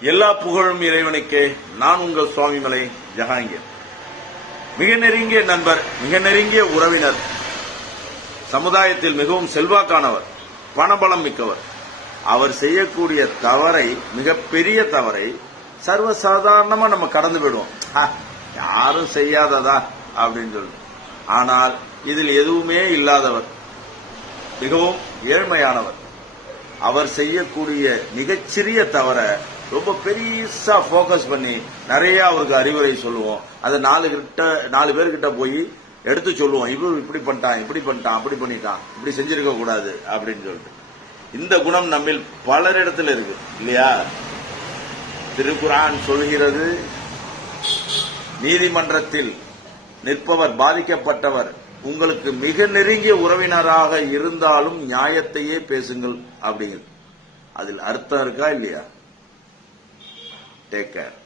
எல்லா புகழும் இறைவனுக்கே. நான் உங்கள் சுவாமிமலை ஜஹாங்கீர். மிக நெருங்கிய நண்பர், மிக நெருங்கிய உறவினர், சமுதாயத்தில் மிகவும் செல்வாக்கானவர், பணபலம் மிக்கவர். அவர் செய்யக்கூடிய தவறை, மிகப்பெரிய தவறை சர்வசாதாரணமா நம்ம கடந்து விடுவோம். யாரும் செய்யாததா அப்படின்னு சொல்லி. ஆனால் இதில் எதுவுமே இல்லாதவர், மிகவும் ஏழ்மையானவர், அவர் செய்யக்கூடிய மிகச்சிறிய தவற ரொம்ப பெருசா போக்கஸ் பண்ணி நிறைய அவருக்கு அறிவுரை சொல்லுவோம். அதை நாலு பேர்கிட்ட போய் எடுத்து சொல்லுவோம். இவரு இப்படி பண்ணிட்டான், இப்படி பண்ணிட்டான், அப்படி பண்ணிட்டான், இப்படி செஞ்சிருக்க கூடாது அப்படின்னு சொல்லிட்டு. இந்த குணம் நம்மில் பலரிடத்தில் இருக்கு இல்லையா? திருக்குர்ஆன் சொல்கிறது, நீதிமன்றத்தில் நிற்பவர், பாதிக்கப்பட்டவர் உங்களுக்கு மிக நெருங்கிய உறவினராக இருந்தாலும் நியாயத்தையே பேசுங்கள் அப்படிங்கிறது. அதில் அர்த்தம் இருக்கா இல்லையா? Take care.